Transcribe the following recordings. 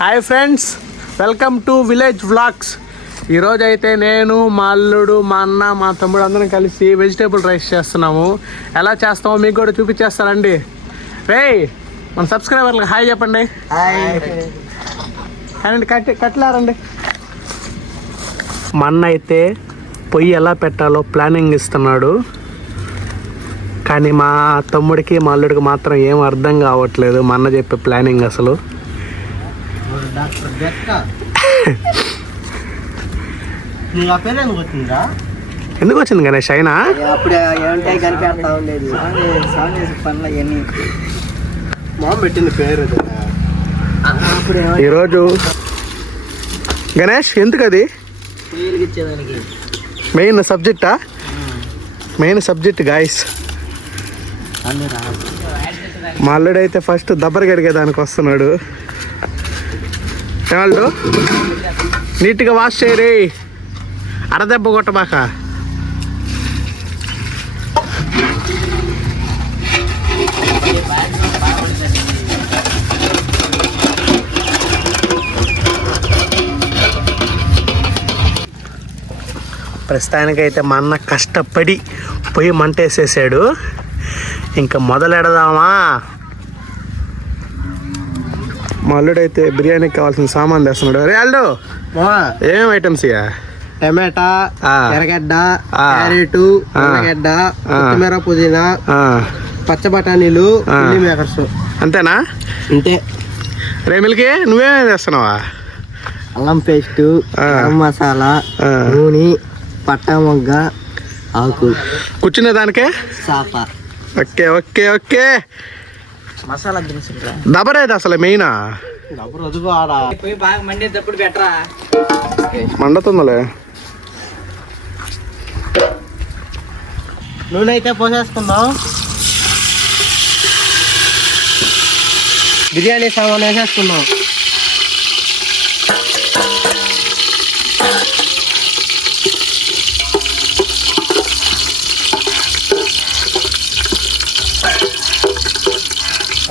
Hi friends, welcome to village vlogs. ఈరోజు అయితే నేను, మా అల్లుడు, మా అన్న, మా తమ్ముడు అందరం కలిసి వెజిటేబుల్ రైస్ చేస్తున్నాము. ఎలా చేస్తామో మీకు కూడా చూపించేస్తానండి. రే, మన సబ్స్క్రైబర్లకు హాయ్ చెప్పండి. కానీ కట్టలేరండి. మా అన్న అయితే పొయ్యి ఎలా పెట్టాలో ప్లానింగ్ ఇస్తున్నాడు. కానీ మా తమ్ముడికి, మా అల్లుడికి మాత్రం ఏం అర్థం కావట్లేదు మా అన్న చెప్పే ప్లానింగ్ అసలు. ఎందుకు వచ్చింది గణేష్ అయినా? పెట్టింది పేరు ఈరోజు. గణేష్ ఎందుకు అది మెయిన్ సబ్జెక్టా? Main subject guys. మా అల్లుడు అయితే ఫస్ట్ దబ్బర గడిగేదానికి వస్తున్నాడు. వాళ్ళు నీట్గా వాష్ చేయరే, అరదెబ్బ కొట్టబాక. ప్రస్తుతానికైతే మా అన్న కష్టపడి పొయ్యి మంటేసేసాడు. ఇంకా మొదలెడదామా? మా అల్లుడైతే బిర్యానీకి కావాల్సిన సామాన్ తెస్తున్నాడు. రే అల్లు, ఏమేమి ఐటమ్స్ ఇక? టమాటా, ఎర్రగడ్డ, క్యారెట్, ఎర్రగడ్డ, కొత్తిమీర, పుదీనా, పచ్చ బఠానీలు, చిల్లీ మేకర్స్. అంతేనా? అంతే. రేమిల్కి నువ్వేమే తెస్తున్నావా? అల్లం పేస్ట్, గరం మసాలా, నూనె, పట్టా మొగ్గ, ఆకు. కూర్చునే దానికే సాపా. Okay okay okay. మసాలా దినుసులు దబరేది అసలు మెయిన్. బాగా మండేటప్పుడు బెటరా. మండుతుందిలే. నూనె అయితే పోసేసుకుందాం. బిర్యానీ సామాన్ వేసేసుకుందాం.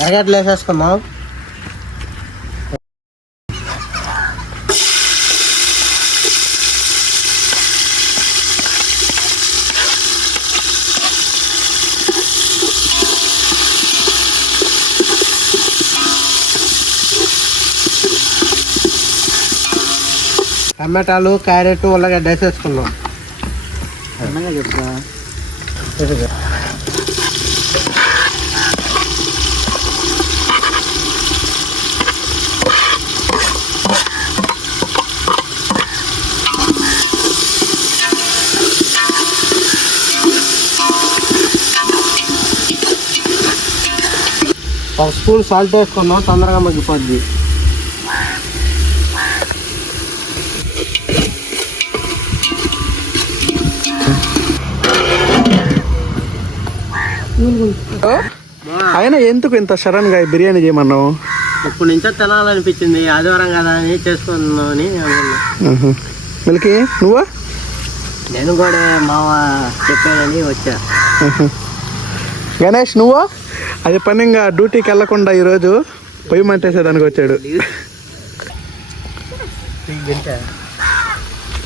ఎర్రగడ్డలు వేసేసుకుందాం. టమాటాలు, క్యారెట్, ఉల్లగడ్డ వేసేసుకుందాం. ఒక స్పూన్ సాల్ట్ వేసుకున్నాం, తొందరగా మగ్గిపోద్ది. అయినా ఎందుకు ఇంత సడన్ గా బిర్యానీ చేయమన్నావు? ఇప్పటి నుంచో తినాలనిపించింది, ఆదివారం కదా అని చేసుకున్నాం అని అనుకున్నా. మిల్కి నువ్వా? నేను కూడా మావ చెప్పానని వచ్చా. గణేష్ నువ్వా? అది పనిగా డ్యూటీకి వెళ్ళకుండా ఈరోజు పొయ్యి మంటేసేదానికి వచ్చాడు.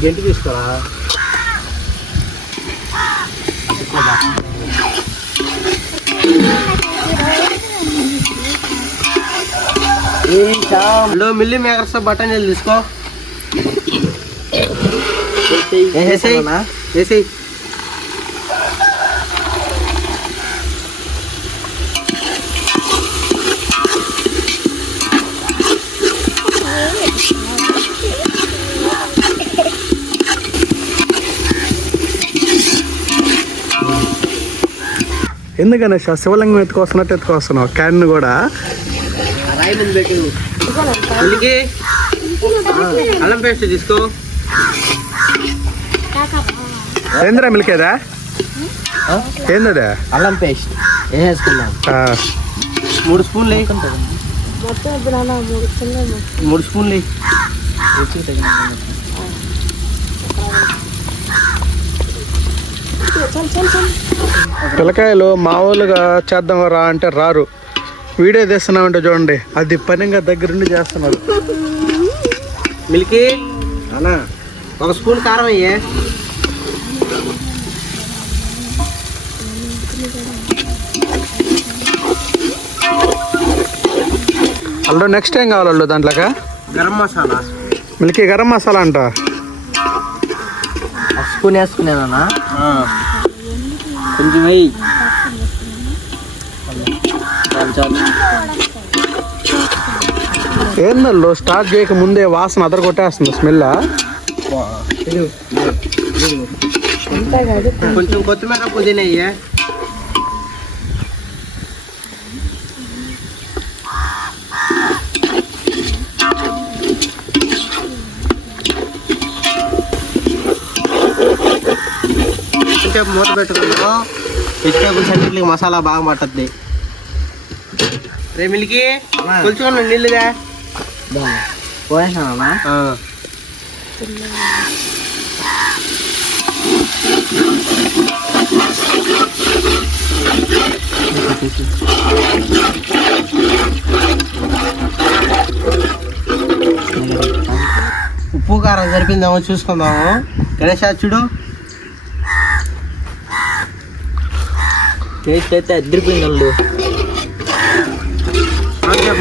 గంటి తీసుకోరా. మిల్లీ మేకర్స్ బఠానీలు తీసుకో. వేసేయి. ఎందుకనే శివలింగం ఎత్తుకొస్తున్నట్టు ఎత్తుకొస్తున్నావు క్యాన్ కూడా? అల్లం పేస్ట్ తీసుకో. ఏందిరా మిల్కేదా? ఏందా? అల్లం పేస్ట్ వేసుకున్నాం. 3 స్పూన్లు 3 స్పూన్లు. పిల్లకాయలు మామూలుగా చేద్దాం రా అంటే రారు. వీడియో తీస్తున్నామంటే చూడండి, అది పనిగా దగ్గరుండి చేస్తున్నారు. మిల్కీ అన్నా ఒక స్పూన్ కారం అయ్యే. అల్లు నెక్స్ట్ ఏం కావాలి అల్లు దాంట్లోకి? గరం మసాలా. మిల్కీ గరం మసాలా అంట. స్పూన్ వేసుకునేనా? కొంచెం వెయ్యి. ఏందల్లు స్టార్ట్ చేయక ముందే వాసన అదర కొట్టేస్తుంది స్మెల్. కొంచెం కొత్తిమీర పుదీనా అయ్యే. మూత పెట్టుకున్నాం. వెజిటేబుల్స్ అన్నింటికి మసాలా బాగా పట్టద్ది. రే మిల్కి కొలుచుకున్నా నీళ్ళుగా పోయేసానా? ఉప్పు కారం సరిపోయిందేమో చూసుకుందాము. గణేష్ చూడు, టేస్ట్ అయితే అద్దరిపోయింది. వాళ్ళు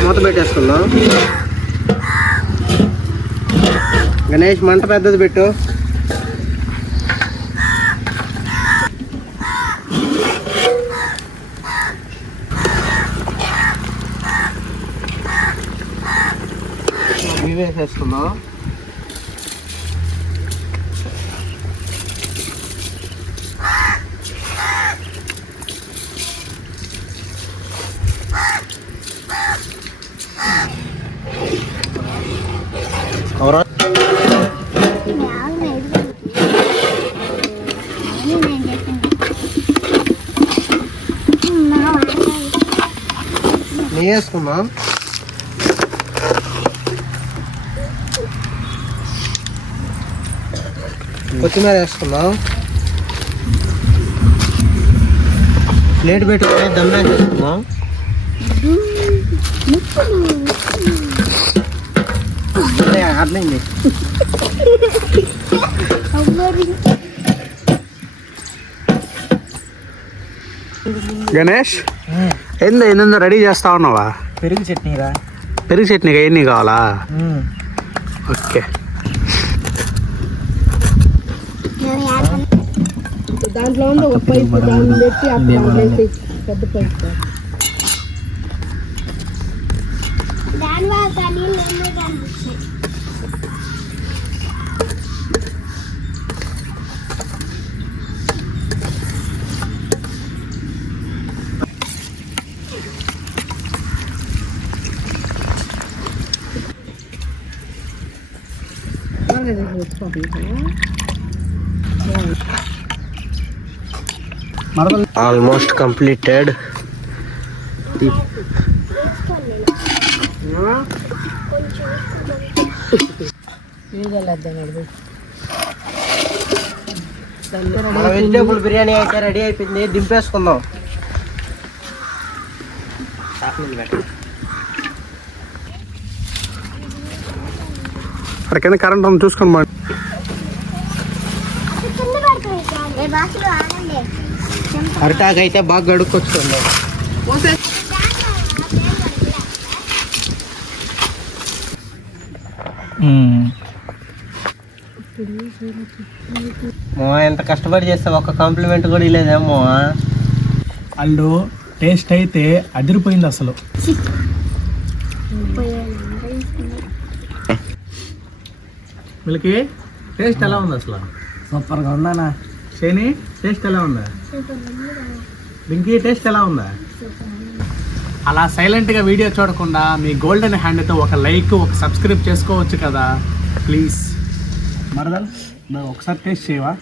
మూత పెట్టేసుకుందాం. గణేష్ మంట పెద్దది పెట్టు. వేసేసుకుందాం. నెయ్యి వేసుకుందాం. కొత్తిమీర వేసుకుందాం. ప్లేట్ పెట్టుకుని దమ్ వేసుకుందాం. అర్థమైంది. గణేష్ ఏందో రెడీ చేస్తా ఉన్నావా? పెరుగు చట్నీరా? పెరుగు చట్నీగా ఎన్ని కావాలా? ఓకే. దాంట్లో ఉంది ఒక పైపు, దాన్ని పెట్టి అప్పుడు పెద్ద పైపు. Almost completed. మన వెజిటేబుల్ బిర్యానీ అయితే రెడీ అయిపోయింది. దింపేసుకుందాం. అక్కడ కింద కరెంట్ ఉంది చూసుకోండి. అరటాకు అయితే బాగా గడుక్కొచ్చుకుందాం. ఎంత కష్టపడి చేస్తే ఒక కాంప్లిమెంట్ కూడా ఇలేదేమో. వాళ్ళు టేస్ట్ అయితే అదిరిపోయింది అసలు. మిల్కీ టేస్ట్ ఎలా ఉంది అసలు? సూపర్గా ఉందానా? శని టేస్ట్ ఎలా ఉందా? పింకీ టేస్ట్ ఎలా ఉందా? అలా సైలెంట్గా వీడియో చూడకుండా మీ గోల్డెన్ హ్యాండ్తో ఒక లైక్, ఒక సబ్స్క్రైబ్ చేసుకోవచ్చు కదా ప్లీజ్. మరదల్ ఒకసారి టేస్ట్ చేయవా?